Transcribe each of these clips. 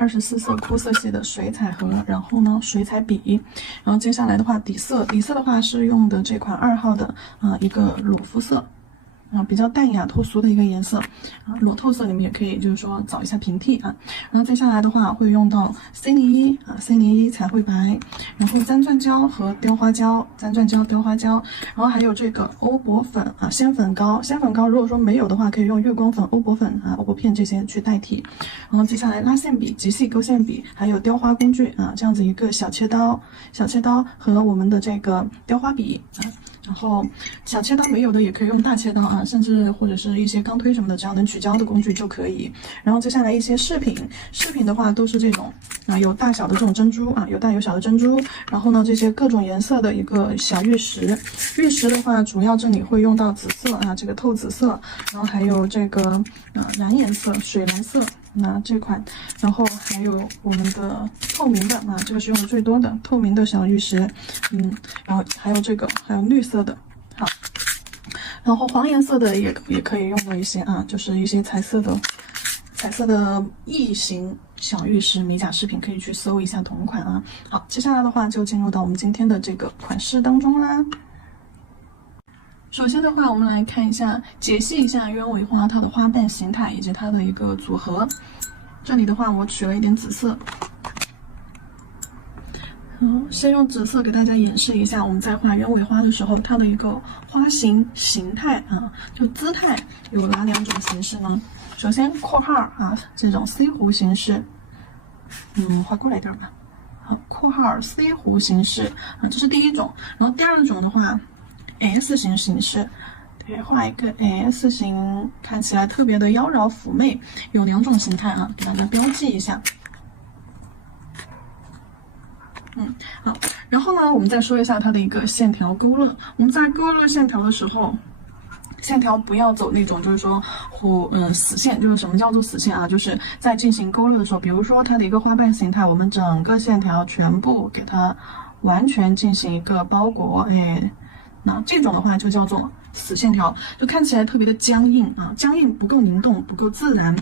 24色枯色系的水彩盒，然后呢水彩笔，然后接下来的话底色的话是用的这款2号的一个裸肤色。比较淡雅脱俗的一个颜色裸透色你们也可以就是说找一下平替然后接下来的话会用到 C01 彩绘白，然后簪钻胶和雕花胶，然后还有这个欧泊粉鲜粉膏，如果说没有的话可以用月光粉、欧泊粉欧泊片这些去代替。然后接下来拉线笔、极细勾线笔，还有雕花工具这样子一个小切刀和我们的这个雕花笔然后小切刀没有的也可以用大切刀甚至或者是一些钢推什么的，只要能取胶的工具就可以。然后接下来一些饰品的话都是这种有大小的这种珍珠有大有小的珍珠。然后呢这些各种颜色的一个小玉石的话主要这里会用到紫色这个透紫色，然后还有这个蓝颜色、水蓝色这款，然后还有我们的透明的这个是用的最多的透明的小玉石然后还有这个还有绿色的好，然后黄颜色的也可以用到一些就是一些彩色的异形小玉石美甲饰品，可以去搜一下同款好，接下来的话就进入到我们今天的这个款式当中啦。首先的话我们来看一下解析一下鸢尾花它的花瓣形态以及它的一个组合。这里的话我取了一点紫色，先用紫色给大家演示一下我们在画鸢尾花的时候它的一个花形态就姿态有哪2种形式呢？首先括号这种 C 弧形式画过来一点吧。好，括号 C 弧形式这是第一种。然后第二种的话S 型形式，对，画一个 S 型，看起来特别的妖娆妩媚，有2种形态给大家标记一下。好，然后呢，我们再说一下它的一个线条勾勒。我们在勾勒线条的时候，线条不要走那种就是说死线。就是什么叫做死线就是在进行勾勒的时候，比如说它的一个花瓣形态，我们整个线条全部给它完全进行一个包裹，那这种的话就叫做死线条，就看起来特别的僵硬僵硬，不够灵动，不够自然。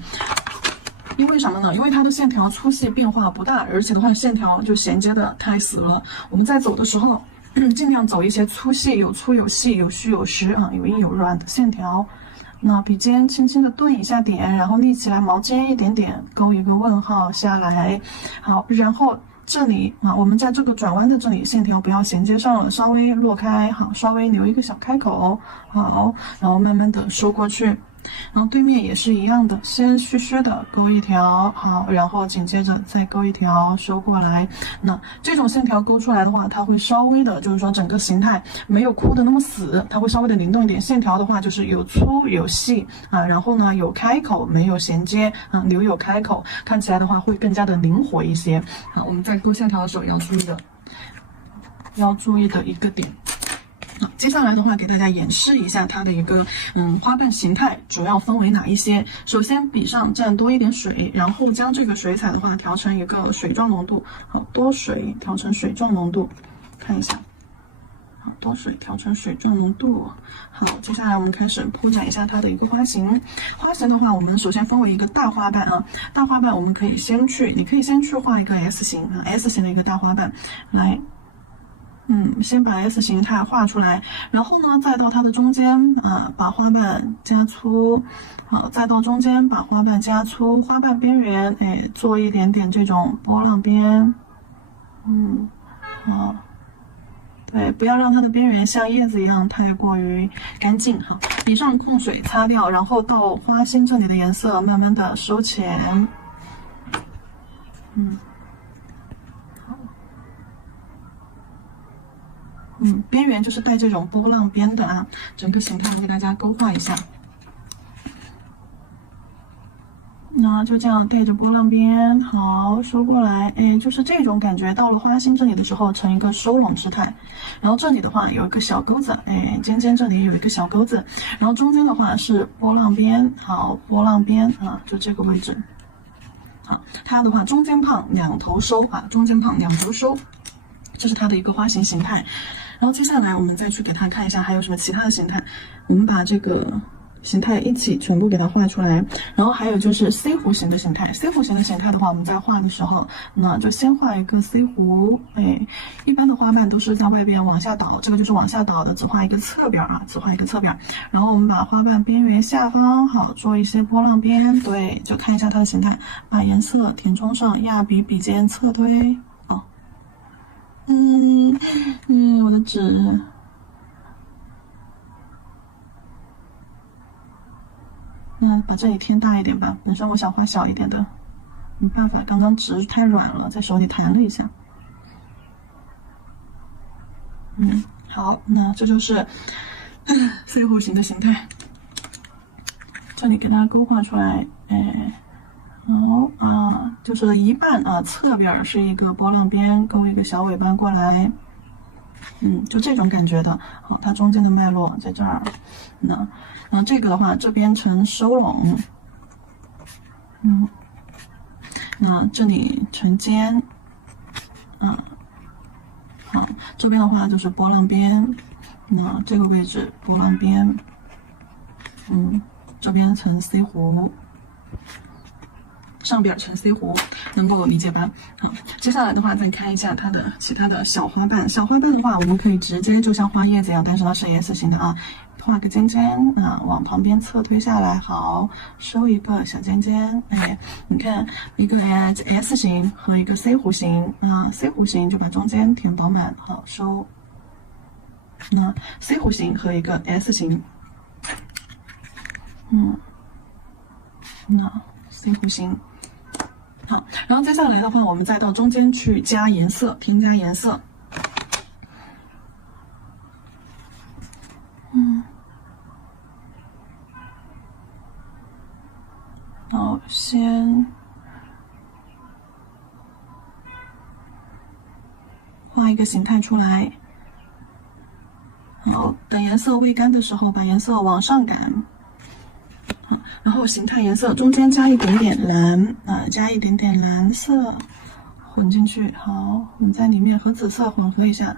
因为什么呢？因为它的线条粗细变化不大，而且的话线条就衔接的太死了。我们在走的时候尽量走一些粗细，有粗有细，有虚有实有硬有软的线条。那笔尖轻轻的顿一下点，然后立起来毛尖一点点，勾一个问号下来。好，然后这里我们在这个转弯的这里线条不要衔接上了，稍微落开稍微留一个小开口。好，然后慢慢的收过去。然后对面也是一样的，先虚虚的勾一条，好，然后紧接着再勾一条收过来。那这种线条勾出来的话，它会稍微的就是说整个形态没有箍的那么死，它会稍微的灵动一点。线条的话就是有粗有细然后呢有开口没有衔接留有开口，看起来的话会更加的灵活一些。我们在勾线条的时候要注意的一个点。接下来的话给大家演示一下它的一个花瓣形态主要分为哪一些。首先笔上蘸多一点水，然后将这个水彩的话调成一个水状浓度。好，多水调成水状浓度，看一下。好，多水调成水状浓度。好，接下来我们开始铺展一下它的一个花型。花型的话我们首先分为一个大花瓣大花瓣我们可以先去画一个 S 型S 型的一个大花瓣来。先把 S 形态画出来，然后呢，再到它的中间把花瓣加粗，好，再到中间把花瓣加粗，花瓣边缘做一点点这种波浪边，好，对，不要让它的边缘像叶子一样太过于干净笔上控水擦掉，然后到花心这里的颜色慢慢的收浅，边缘就是带这种波浪边的整个形态我给大家勾画一下。那就这样带着波浪边，好，收过来，就是这种感觉。到了花心这里的时候，成一个收拢姿态。然后这里的话有一个小钩子，尖尖这里有一个小钩子。然后中间的话是波浪边，好，波浪边就这个位置。好，它的话中间胖两头收中间胖两头收，这是它的一个花型形态。然后接下来我们再去给它看一下还有什么其他的形态。我们把这个形态一起全部给它画出来。然后还有就是 C 弧形的形态，C 弧形的形态的话，我们在画的时候，那就先画一个 C 弧，哎，一般的花瓣都是在外边往下倒，这个就是往下倒的，只画一个侧边啊，只画一个侧边。然后我们把花瓣边缘下方好做一些波浪边，对，就看一下它的形态，把颜色填充上，压笔笔尖侧推，哦，我的纸。那把这里填大一点吧，本身我想画小一点的，没办法，刚刚纸太软了，在手里弹了一下。好，那这就是C 弧形的形态，这里给它勾画出来，哎，好啊，就是一半啊，侧边是一个波浪边，勾一个小尾巴过来。就这种感觉的。好，它中间的脉络在这儿。然后这个的话，这边呈收拢。那这里呈尖。好，这边的话就是波浪边。那这个位置波浪边。这边呈 C 弧。上边呈 C 弧，能够理解吧？好，接下来的话再看一下它的其他的小花瓣。小花瓣的话，我们可以直接就像画叶子一样，但是它是 S 型的啊，画个尖尖啊，往旁边侧推下来，好，收一个小尖尖。哎，你看一个 S 型和一个 C 弧形啊 ，C 弧形就把中间填饱满，好收。那 C 弧形和一个 S 型，那 C 弧形。好，然后接下来的话，我们再到中间去加颜色，添加颜色。好，先画一个形态出来。好，等颜色未干的时候，把颜色往上赶。然后形态颜色中间加一点点蓝加一点点蓝色混进去，好，混在里面和紫色混合一下，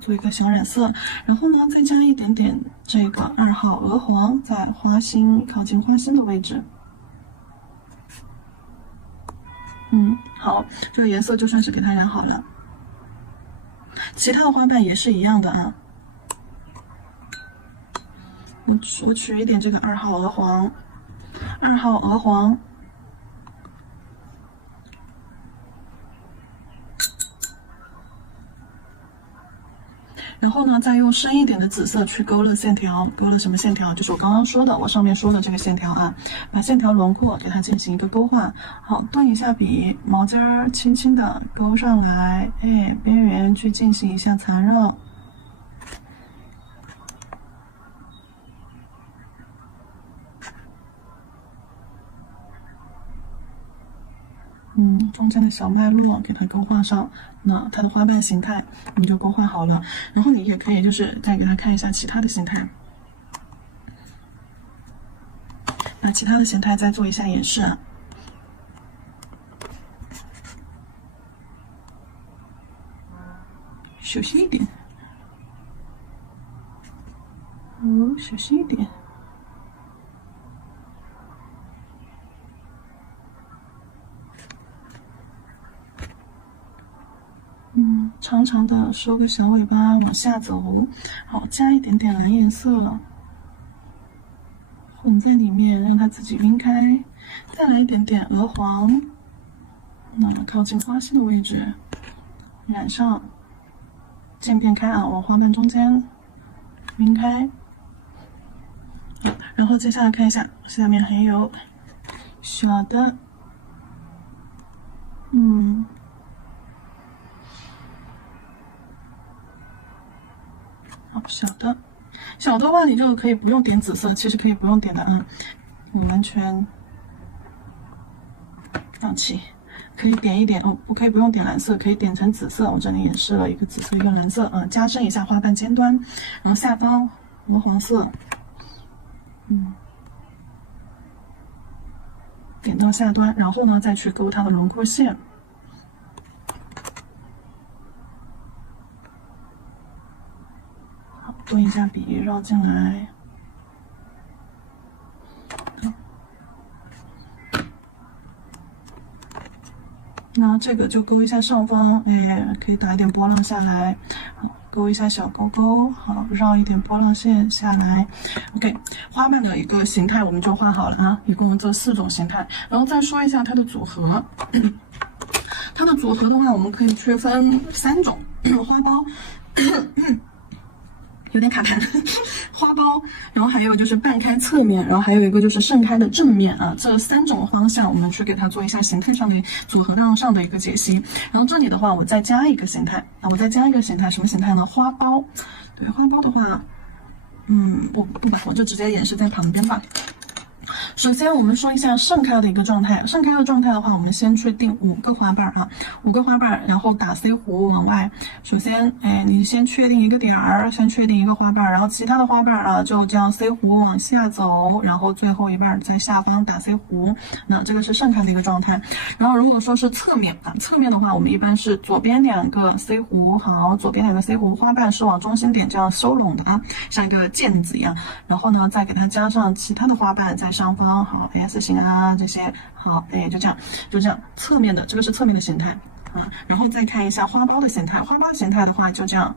做一个小染色。然后呢，再加一点点这个2号鹅黄，在花心靠近花心的位置。好，这个颜色就算是给它染好了。其他的花瓣也是一样的啊。我取一点这个2号鹅黄，2号鹅黄，然后呢，再用深一点的紫色去勾勒线条，勾勒什么线条？就是我刚刚说的，我上面说的这个线条啊，把线条轮廓给它进行一个勾画。好，顿一下笔，毛尖儿轻轻的勾上来，哎，边缘去进行一下缠绕。中间的小脉络给它勾画上，那它的花瓣形态你就勾画好了。然后你也可以就是再给它看一下其他的形态，把其他的形态再做一下演示啊。小心一点，小心一点。长长的收个小尾巴往下走，好，加一点点蓝颜色混在里面，让它自己晕开，再来一点点鹅黄，那么靠近花心的位置染上，渐变开啊，往花瓣中间晕开。好，然后接下来看一下下面还有小的，好，小的话你就可以不用点紫色，其实可以不用点的啊，我完全放弃，可以点一点哦，可以不用点蓝色，可以点成紫色。我这里演示了一个紫色，一个蓝色，加深一下花瓣尖端，然后下方鹅黄色，点到下端，然后呢再去勾它的轮廓线。好，顿一下笔绕进来。那这个就勾一下上方，哎，可以打一点波浪下来，勾一下小勾勾，好，绕一点波浪线下来。OK， 花瓣的一个形态我们就画好了啊，一共这4种形态。然后再说一下它的组合，它的组合的话，我们可以区分3种花苞。有点卡痰，花苞，然后还有就是半开侧面，然后还有一个就是盛开的正面啊，这3种方向我们去给它做一下形态上的组合上的一个解析。然后这里的话，我再加一个形态啊，我再加一个形态，什么形态呢？花苞。对，花苞的话，不管，我就直接演示在旁边吧。首先，我们说一下盛开的一个状态。盛开的状态的话，我们先去定5个花瓣啊，5个花瓣，然后打 C 弧往外。首先，你先确定一个点儿，先确定一个花瓣，然后其他的花瓣啊，就将 C 弧往下走，然后最后一瓣在下方打 C 弧。那这个是盛开的一个状态。然后，如果说是侧面啊，侧面的话，我们一般是左边2个 C 弧，好，左边2个 C 弧，花瓣是往中心点这样收拢的啊，像一个毽子一样。然后呢，再给它加上其他的花瓣在上方。好 S 型啊，这些好，就这样，侧面的这个是侧面的形态啊，然后再看一下花苞的形态，花苞形态的话就这样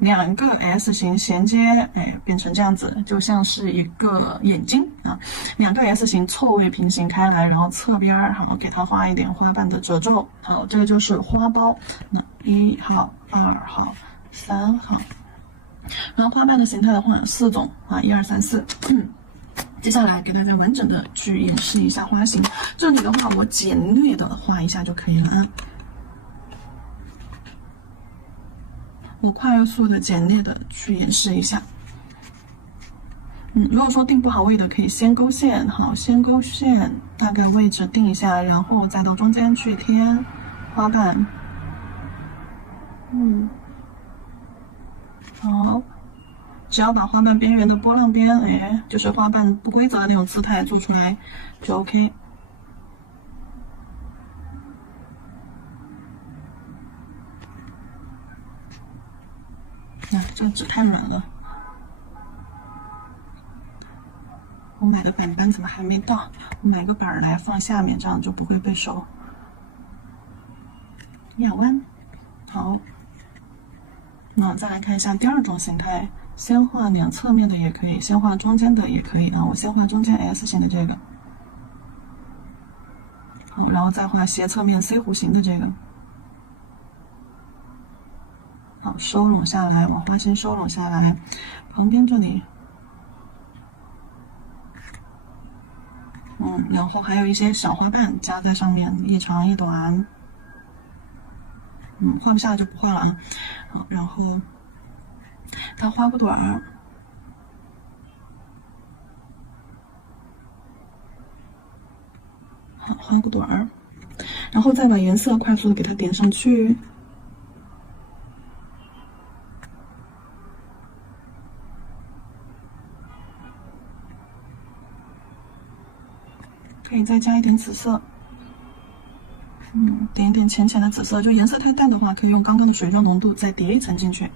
，2个 S 型衔接，变成这样子，就像是一个眼睛啊，2个 S 型错位平行开来，然后侧边好给它画一点花瓣的褶皱，好，这个就是花苞，那1号、2号、3号，然后花瓣的形态的话4种啊，1、2、3、4。接下来给大家完整的去演示一下花型，这里的话我简略的画一下就可以了啊。我快速的简略的去演示一下。如果说定不好位的，可以先勾线，好，先勾线，大概位置定一下，然后再到中间去贴花瓣。好。只要把花瓣边缘的波浪边，就是花瓣不规则的那种姿态做出来就 OK。这个纸太软了，我买的板板怎么还没到？我买个板来放下面，这样就不会被手压弯。好，那再来看一下第2种形态。先画2侧面的也可以，先画中间的也可以啊。我先画中间 S 型的这个，好，然后再画斜侧面 C 弧形的这个，好，收拢下来，往花心收拢下来，旁边这里，然后还有一些小花瓣加在上面，一长一短，画不下就不画了啊。好，然后。它花骨朵儿，好，花骨朵儿，然后再把颜色快速的给它点上去，可以再加一点紫色，点一点浅浅的紫色，就颜色太淡的话，可以用刚刚的水状浓度再叠一层进去。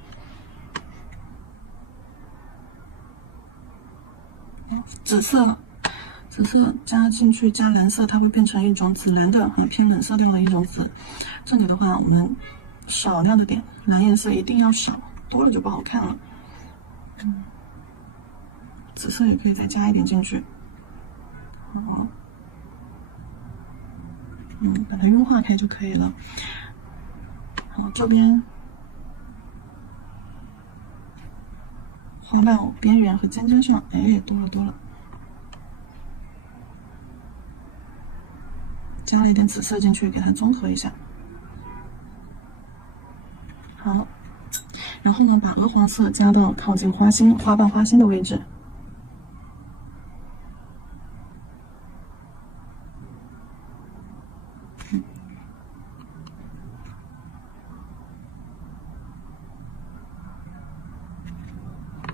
紫色加进去，加蓝色，它会变成一种紫蓝的，偏冷色调的一种紫。这里的话，我们少量的点，蓝颜色一定要少，多了就不好看了。紫色也可以再加一点进去。好，把它晕化开就可以了。好，这边花瓣边缘和尖尖上，多了。加了一点紫色进去，给它综合一下。好，然后呢，把鹅黄色加到靠近花瓣花心的位置。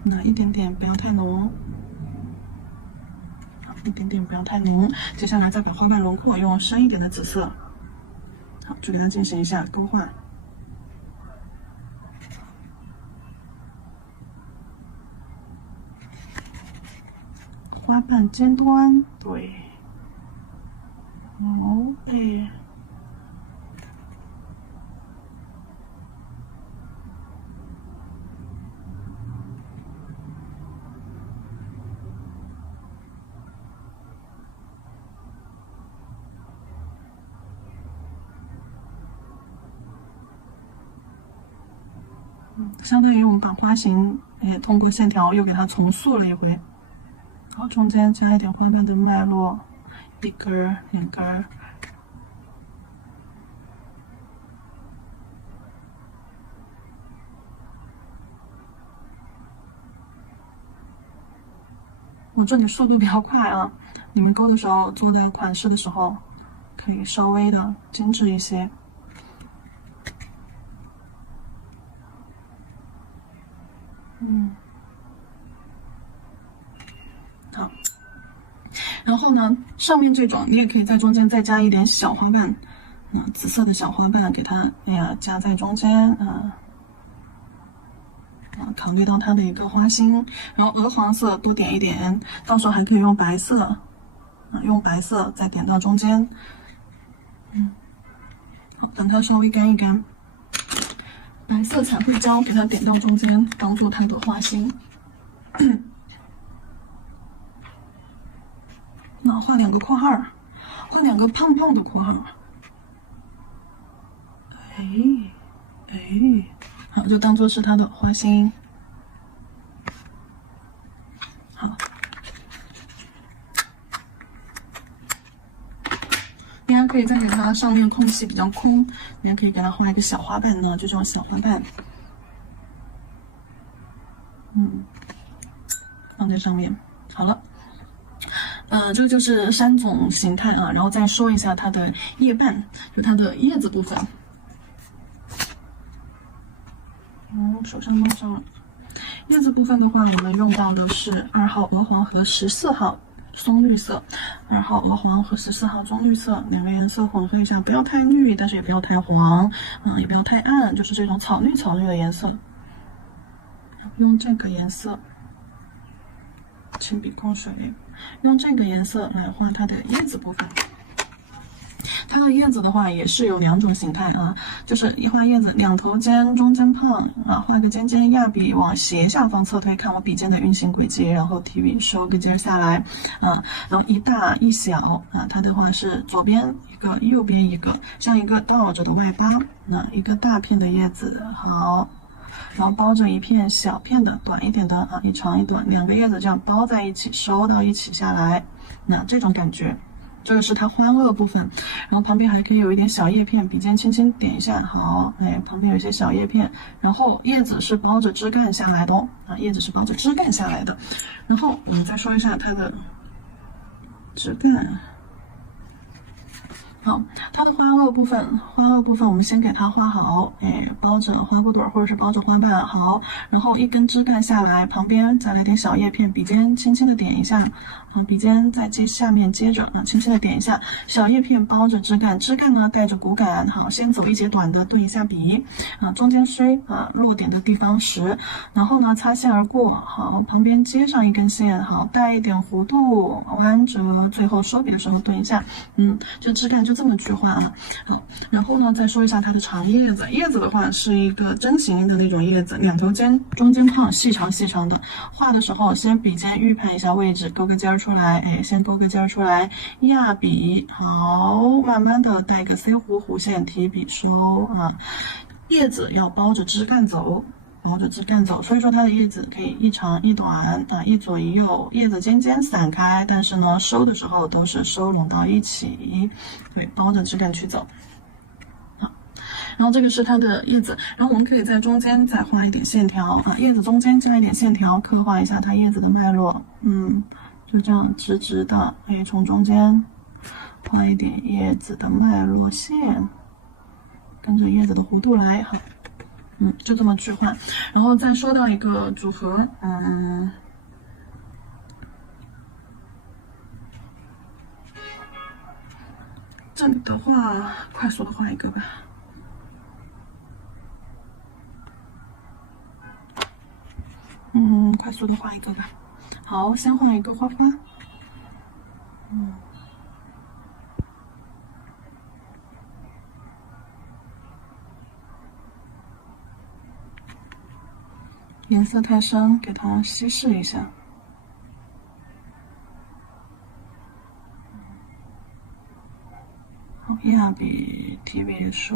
那一点点，不要太浓。一点点，不要太浓。接下来再把花瓣轮廓用深一点的紫色，好，就给它进行一下勾画。花瓣尖端，对，好，相当于我们把花型也通过线条又给它重塑了一回。然后中间加一点花瓣的脉络，一根儿、两根儿。我这里速度比较快啊，你们勾的时候做的款式的时候，可以稍微的精致一些。好。然后呢，上面这种你也可以在中间再加一点小花瓣，紫色的小花瓣给它，加在中间，考虑到它的一个花心，然后鹅黄色多点一点，到时候还可以用白色，用白色再点到中间，好，等它稍微干一干，白色彩绘胶给它点到中间，帮助它的花心。那画2个括号，画2个胖胖的括号。好，就当做是它的花心。好，你还可以再给它上面空隙比较空，你还可以给它画一个小花瓣呢，就这种小花瓣。放在上面。好了。这个就是3种形态啊，然后再说一下它的叶瓣，就它的叶子部分。手上弄上了。叶子部分的话，我们用到的是2号鹅黄和14号松绿色，2号鹅黄和14号棕绿色2个颜色混合一下，不要太绿，但是也不要太黄，也不要太暗，就是这种草绿的颜色。用这个颜色，轻笔控水，用这个颜色来画它的叶子部分。它的叶子的话也是有2种形态啊，就是一画叶子2头尖，中间胖画个尖尖，压笔往斜下方侧推，看我笔尖的运行轨迹，然后提笔收个尖下来然后一大一小它的话是左边一个，右边一个，像一个倒着的外八，一个大片的叶子，好。然后包着一片小片的短一点的一长一短，2个叶子这样包在一起，收到一起下来，这种感觉。这个是它花萼部分，然后旁边还可以有一点小叶片，笔尖轻轻点一下，好，旁边有一些小叶片，然后叶子是包着枝干下来的叶子是包着枝干下来的。然后我们再说一下它的枝干。好，它的花萼部分我们先给它画好，包着花骨朵或者是包着花瓣，好，然后一根枝干下来，旁边再来点小叶片，笔尖轻轻的点一下，笔尖在下面接着轻轻的点一下，小叶片包着枝干，枝干呢带着骨感，好，先走一节短的，顿一下笔，中间虚落点的地方实，然后呢擦线而过，好，旁边接上一根线，好，带一点弧度，弯折，最后收笔的时候顿一下，这枝干就这么去画好，然后呢再说一下它的长叶子，叶子的话是一个针形的那种叶子，2头尖，中间胖，细长的，画的时候先笔尖预判一下位置，勾个尖出来，先勾个尖出来，压笔，好，慢慢的带个 C 弧线，提笔收叶子要包着枝干走。所以说它的叶子可以一长一短一左一右，叶子尖尖散开，但是呢收的时候都是收拢到一起，对，包着枝干去走。好，然后这个是它的叶子，然后我们可以在中间再画一点线条叶子中间加一点线条，刻画一下它叶子的脉络，就这样直直的，从中间画一点叶子的脉络线，跟着叶子的弧度来，好。就这么去画，然后再说到一个组合，这里的话，快速的画一个吧。快速的画一个吧。好，先画一个花花。颜色太深，给它稀释一下。好，压笔提笔收，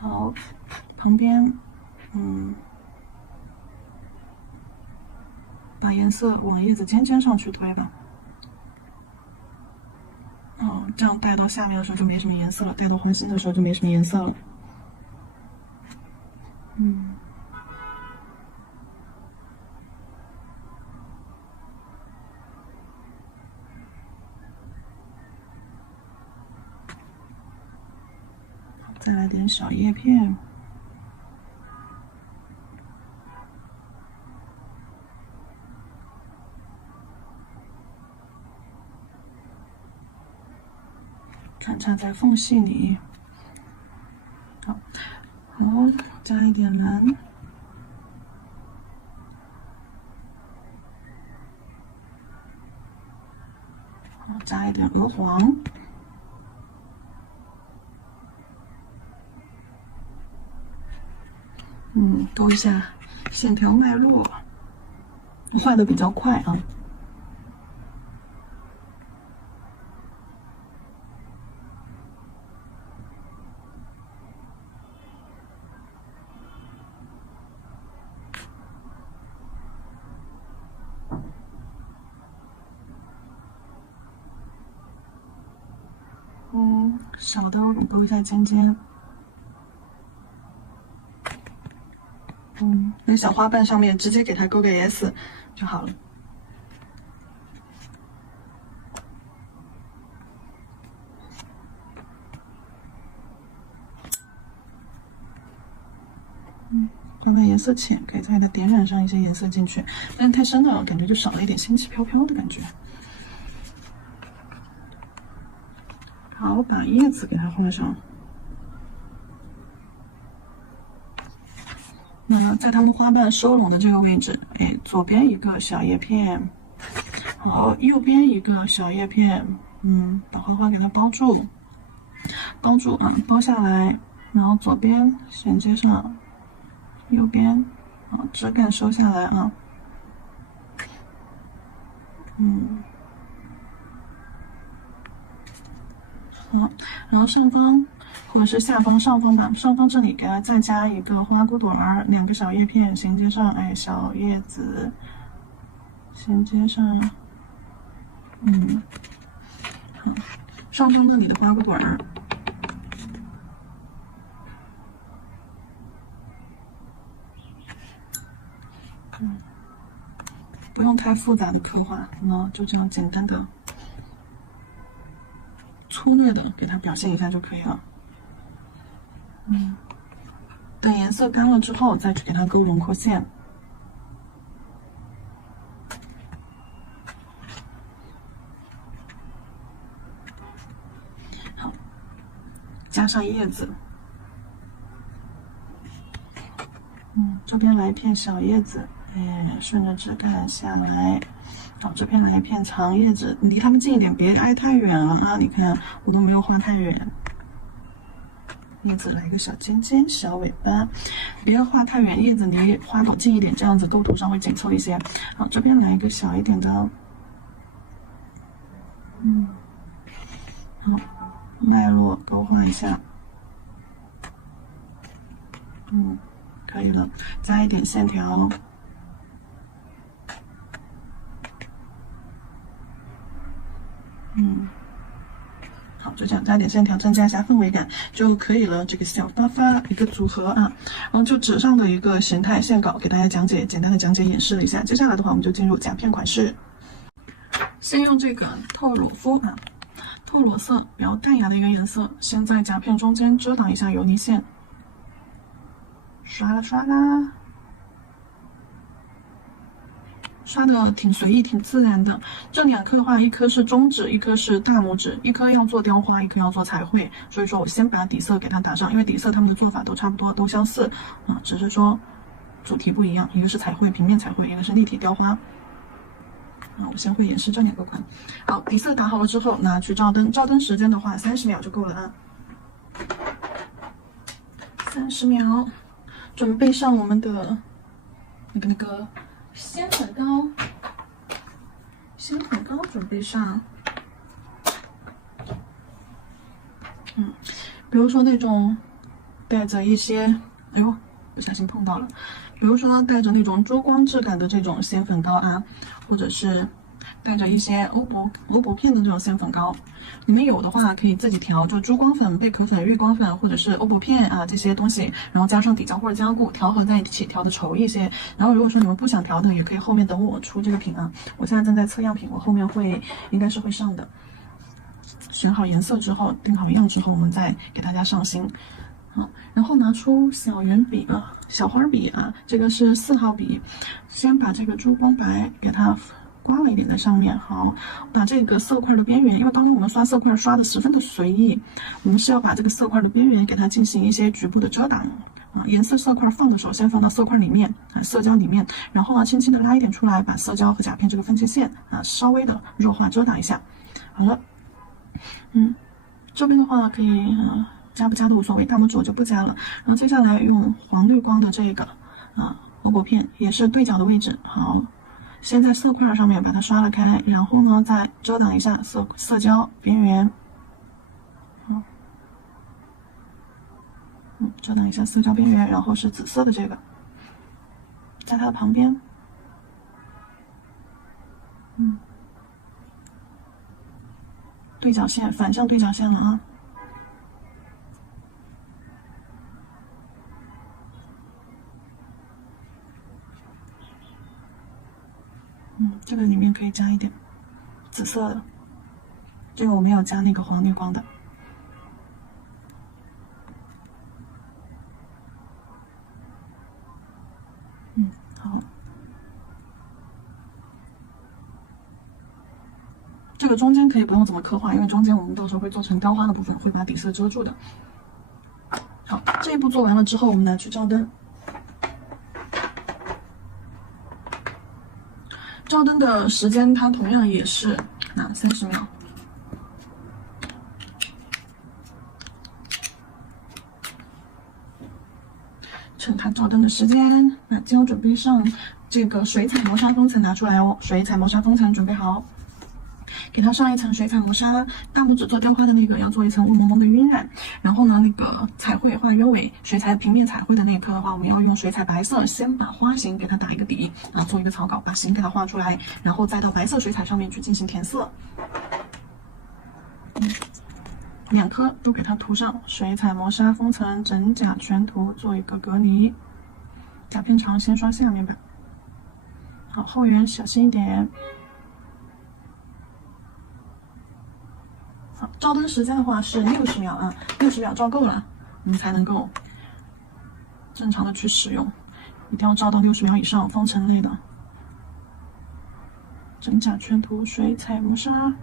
好，旁边，把颜色往叶子尖尖上去推吧。这样带到下面的时候就没什么颜色了，带到花心的时候就没什么颜色了。再来点小叶片。穿插在缝隙里。好，然后加一点蓝。好，加一点鹅黄。勾一下线条脉络，画的比较快啊。小的勾一下尖尖。那小花瓣上面直接给它勾个 S 就好了。花瓣颜色浅，可以在它点染上一些颜色进去，但是太深了，感觉就少了一点仙气飘飘的感觉。好，把叶子给它画上。那在它们花瓣收拢的这个位置，左边一个小叶片，好，右边一个小叶片，把花花给它包住，包下来，然后左边衔接上，右边，枝干收下来啊，好，然后上方。或者是下方、上方吧，上方这里给它再加一个花骨朵儿，2个小叶片衔接上，小叶子衔接上，好，上方那里的花骨朵儿，不用太复杂的刻画，就这样简单的、粗略的给它表现一下就可以了。等颜色干了之后，再去给它勾轮廓线。好，加上叶子。这边来一片小叶子，顺着枝干下来。这边来一片长叶子，你离它们近一点，别挨太远了啊！你看，我都没有画太远。叶子来一个小尖尖、小尾巴，不要画太远，叶子离花朵近一点，这样子构图上会紧凑一些。好，这边来一个小一点的，好，脉络勾画一下，可以了，加一点线条。好，就这样加点线条，增加一下氛围感就可以了。这个小发发一个组合啊，然后就纸上的一个形态线稿给大家讲解，简单的讲解演示了一下。接下来的话，我们就进入甲片款式。先用这个透裸肤啊，透裸色比较淡雅的一个颜色，先在甲片中间遮挡一下油泥线，刷啦刷啦。刷的挺随意，挺自然的。这2颗的话，一颗是中指，一颗是大拇指，一颗要做雕花，一颗要做彩绘。所以说我先把底色给它打上，因为底色它们的做法都差不多，都相似只是说主题不一样，一个是彩绘平面彩绘，一个是立体雕花。我先会演示这2个款。好，底色打好了之后，拿去照灯，照灯时间的话30秒就够了啊。30秒，准备上我们的那个。仙粉膏，准备上。比如说那种带着一些，哎呦，不小心碰到了，比如说带着那种珠光质感的这种鲜粉膏啊，或者是带着一些欧泊片的这种鲜粉膏，你们有的话可以自己调，就珠光粉、贝壳粉、月光粉或者是欧泊片啊这些东西，然后加上底胶或者加固调和在一起，调的稠一些。然后如果说你们不想调的，也可以后面等我出这个品啊，我现在正在测样品，我后面应该是会上的。选好颜色之后，定好样之后，我们再给大家上新。好，然后拿出小圆笔啊，小花笔啊，这个是4号笔，先把这个珠光白给它刮了一点在上面。好，把这个色块的边缘，因为刚刚我们刷色块刷的十分的随意，我们是要把这个色块的边缘给它进行一些局部的遮挡。啊，颜色色块放的时候，先放到色块里面啊，色胶里面，然后呢，轻轻的拉一点出来，把色胶和甲片这个分界线啊，稍微的弱化遮挡一下。好了，这边的话可以加不加都无所谓，大拇指我就不加了。然后接下来用黄绿光的这个欧泊片，也是对角的位置。好，先在色块上面把它刷了开，然后呢再遮挡一下色胶边缘。遮挡一下色胶边缘，然后是紫色的这个，在它的旁边。对角线，反向对角线了啊。这个里面可以加一点紫色的，这个我没有加那个黄绿光的。好。这个中间可以不用怎么刻画，因为中间我们到时候会做成雕花的部分，会把底色遮住的。好，这一步做完了之后，我们拿去照灯。照灯的时间它同样也是30秒。趁它照灯的时间，把胶准备上，这个水彩磨砂封层拿出来哦，水彩磨砂封层准备好。给它上一层水彩磨砂，大拇指做雕花的那个要做一层雾蒙蒙的晕染，然后呢，那个彩绘画鸢尾水彩平面彩绘的那一刻的话，我们要用水彩白色先把花型给它打一个底啊，做一个草稿，把形给它画出来，然后再到白色水彩上面去进行填色。2颗都给它涂上水彩磨砂封层，整甲全涂，做一个隔离。甲片长先刷下面吧。好，后缘小心一点。好，照灯时间的话是60秒啊，60秒照够了，我们才能够正常的去使用，一定要照到60秒以上，封层类的。整甲全涂水彩磨砂。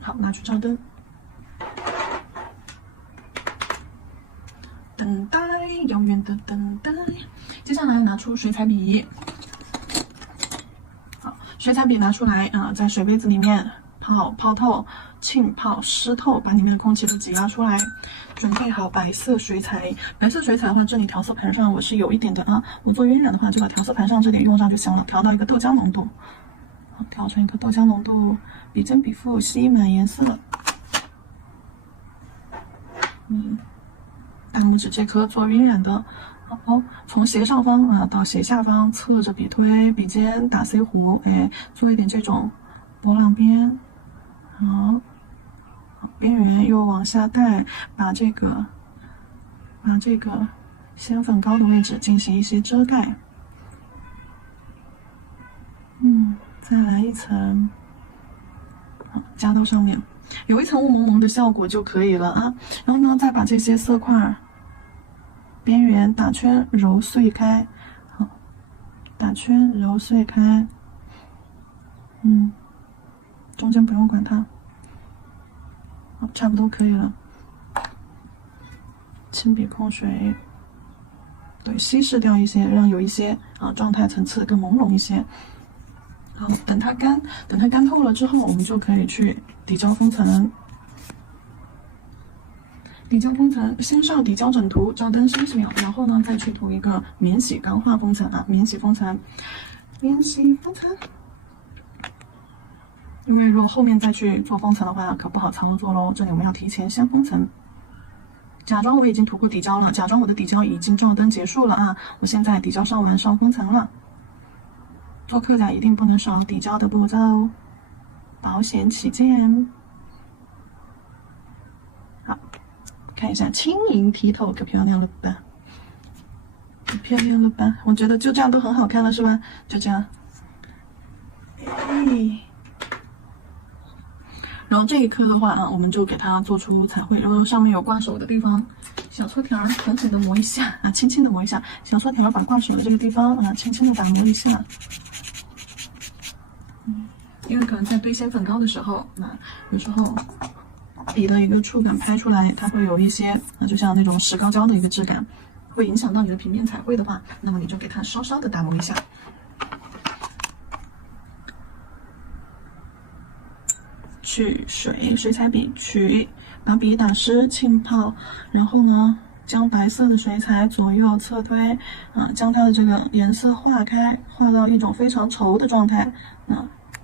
好，拿去照灯。等待，遥远的等待。接下来拿出水彩笔。好，水彩笔拿出来啊，在水杯子里面泡透、浸泡、湿透，把里面的空气都挤压出来。准备好白色水彩。白色水彩的话，这里调色盘上我是有一点的啊，我做晕染的话，就把调色盘上这点用上就行了，调到一个豆浆浓度。调成一个豆浆浓度，笔尖笔腹吸满颜色。大拇指这颗做晕染的，好，从斜上方啊到斜下方，侧着笔推，笔尖打 C 弧，做一点这种波浪边。好，边缘又往下带，把这个鲜粉膏的位置进行一些遮盖。再来一层，加到上面，有一层雾蒙蒙的效果就可以了啊。然后呢，再把这些色块边缘打圈揉碎开，好，打圈揉碎开，中间不用管它，好，差不多可以了。轻笔控水，对，稀释掉一些，让有一些状态层次更朦胧一些。好，等它干透了之后，我们就可以去底胶封层。底胶封层先上底胶整涂，照灯30秒，然后呢再去涂一个免洗钢化封层啊，免洗封层。因为如果后面再去做封层的话，可不好操作喽。这里我们要提前先封层。假装我已经涂过底胶了，假装我的底胶已经照灯结束了啊！我现在底胶上完，上封层了。做客甲一定不能少底胶的步骤，保险起见。好，看一下轻盈剔透，可漂亮了吧？可漂亮了吧？我觉得就这样都很好看了，是吧？就这样。哎。然后这一颗的话啊，我们就给它做出彩绘，然后上面有挂手的地方，小搓条狠狠的磨一下啊，轻轻的磨一下，小搓条把挂手的这个地方啊，轻轻的打磨一下。因为可能在堆仙粉膏的时候，有时候笔的一个触感拍出来，它会有一些就像那种石膏胶的一个质感，会影响到你的平面彩绘的话，那么你就给它稍稍的打磨一下。取水彩笔，把笔打湿浸泡，然后呢，将白色的水彩左右侧推，将它的这个颜色化开，化到一种非常稠的状态，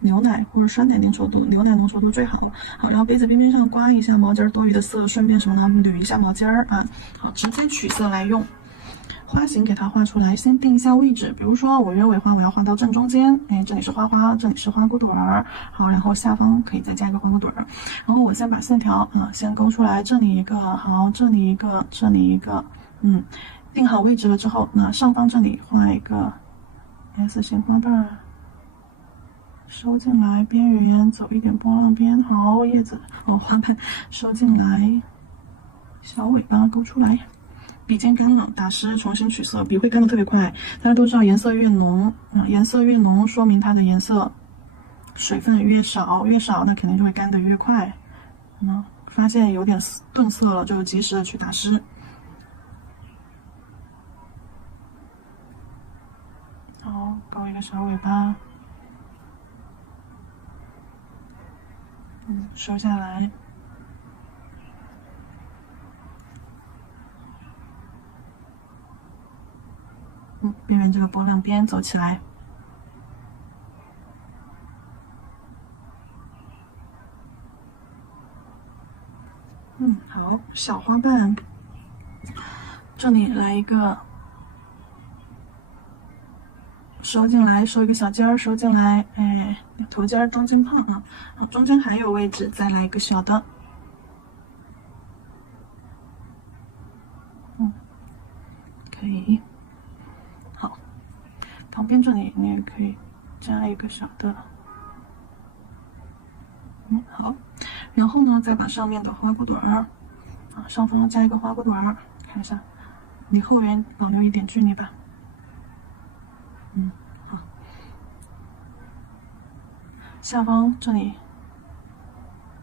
牛奶或者酸奶浓稠度，牛奶浓稠度最好。好，然后杯子边边上刮一下毛巾多余的色，顺便什么呢，捋一下毛巾啊。好，直接取色来用。花型给它画出来，先定一下位置。比如说我鸢尾花我要画到正中间，这里是花花，这里是花骨朵儿。好，然后下方可以再加一个花骨朵儿。然后我先把线条先勾出来，这里一个，好，这里一个，这里一个，定好位置了之后，那上方这里画一个 S 型花瓣，收进来，边缘走一点波浪边。好，叶子花瓣收进来，小尾巴勾出来。笔尖干了，打湿，重新取色。笔会干得特别快，大家都知道颜色越浓颜色越浓说明它的颜色水分越少，那肯定就会干得越快。发现有点顿色了，就及时的去打湿。好，勾一个小尾巴，收下来。边缘这个波浪边走起来。好，小花瓣，这里来一个收进来，收一个小尖儿，收进来，头尖儿中间胖啊，中间还有位置，再来一个小的。可以。好，旁边这里你也可以加一个小的。好，然后呢，再把上面的花骨朵儿上方加一个花骨朵儿，看一下，离后缘保留一点距离吧。好，下方这里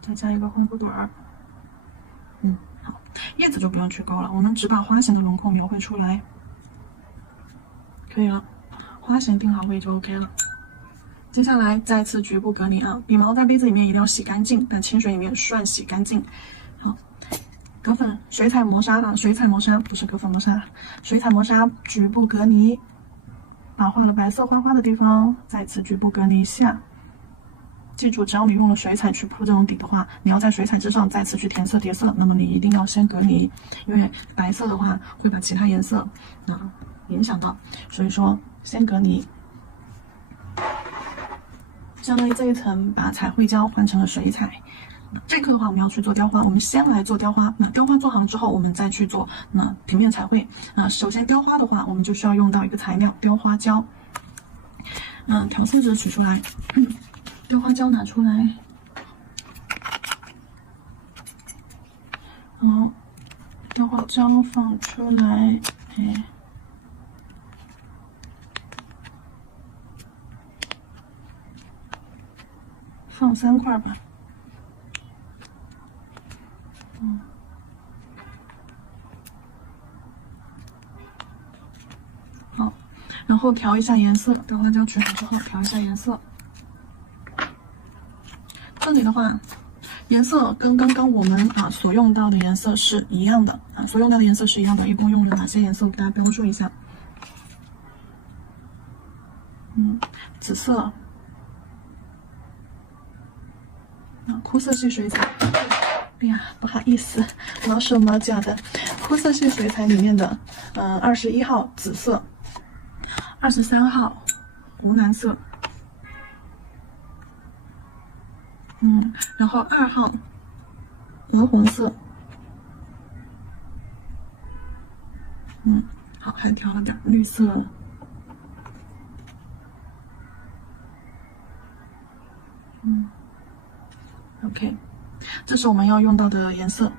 再加一个花骨朵儿。好，叶子就不用去勾了，我们只把花型的轮廓描绘出来，可以了。花型定好位就 OK 了。接下来再次局部隔离笔毛在杯子里面一定要洗干净，在清水里面涮洗干净。好，隔粉水彩磨砂水彩磨砂不是隔粉磨砂，水彩磨砂局部隔离，把画了白色花花的地方再次局部隔离一下。记住，只要你用了水彩去铺这种底的话，你要在水彩之上再次去填色叠色，那么你一定要先隔离，因为白色的话会把其他颜色影响到，所以说先隔离。相当于这一层把彩绘胶换成了水彩。这颗的话我们要去做雕花，我们先来做雕花。雕花做好了之后，我们再去做平面彩绘。首先雕花的话，我们就需要用到一个材料雕花胶。调色纸取出来，雕花胶拿出来。好，雕花胶放出来，放3块吧。好，然后调一下颜色，雕花胶取好之后调一下颜色。这里的话，颜色跟刚刚我们所用到的颜色是一样的所用到的颜色是一样的。一共用了哪些颜色？我给大家标注一下。紫色。枯色系水彩。哎呀，不好意思，毛手毛脚的。枯色系水彩里面的，21号紫色，23号湖蓝色，然后2号鹅红色，好，还调了点绿色。OK， 这是我们要用到的颜色。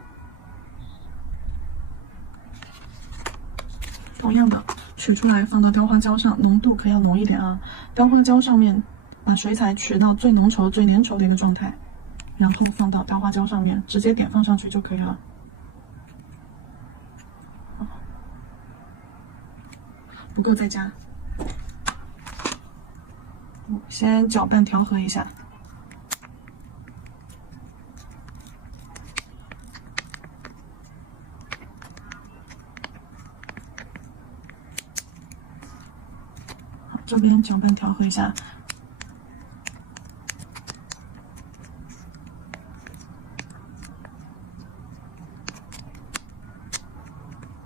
同样的，取出来放到雕花胶上，浓度可要浓一点啊。雕花胶上面把水彩取到最浓稠、最粘稠的一个状态，然后放到雕花胶上面，直接点放上去就可以了。不够再加。我先搅拌调和一下。这边搅拌调和一下，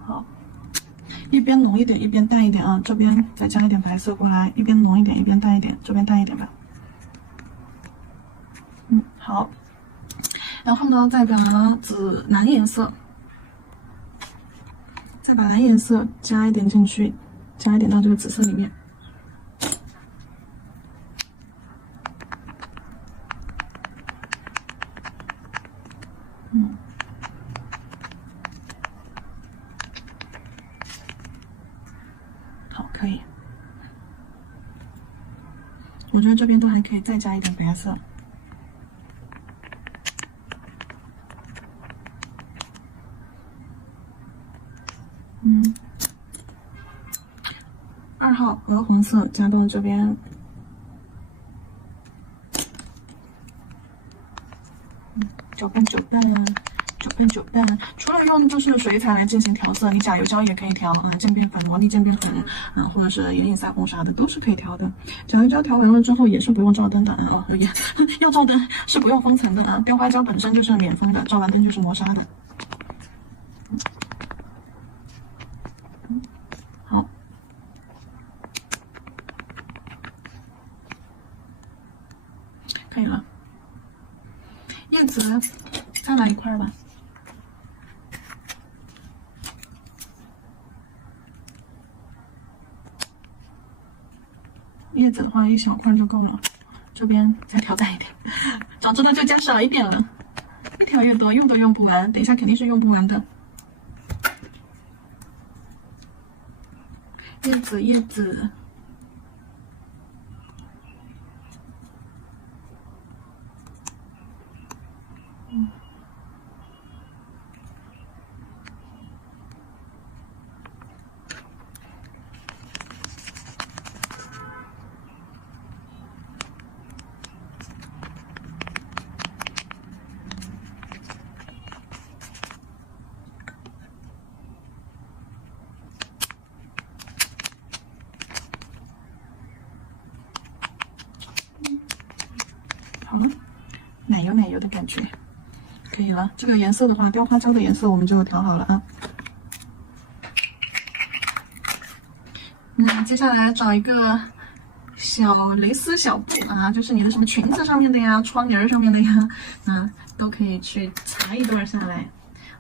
好，一边浓一点，一边淡一点啊。这边再加一点白色过来，一边浓一点，一边淡一点，这边淡一点吧。好，然后呢，再把蓝颜色，再把蓝颜色加一点进去，加一点到这个紫色里面。好，可以。我觉得这边都还可以再加一点白色。2号鹅红色加到这边。搅拌搅拌，搅拌搅拌。除了用就是水彩来进行调色，你甲油胶也可以调啊，渐变粉、魔力渐变粉或者是眼影腮红啥的都是可以调的。甲油胶调完了之后也是不用照灯的啊，要照灯是不用封层的啊。雕花胶本身就是免封的，照完灯就是磨砂的。好，可以了。叶子再来一块吧。叶子的话一小块就够了，这边再调淡一点，早知道就加少一点了，越调越多，用都用不完，等一下肯定是用不完的。叶子。好了，奶油的感觉，可以了。这个颜色的话，雕花胶的颜色我们就调好了啊。接下来找一个小蕾丝小布啊，就是你的什么裙子上面的呀，窗帘上面的呀，都可以去裁一段下来。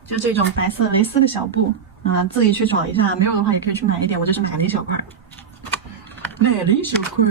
就这种白色蕾丝的小布自己去找一下，没有的话也可以去买一点，我就是买了一小块，买了一小块。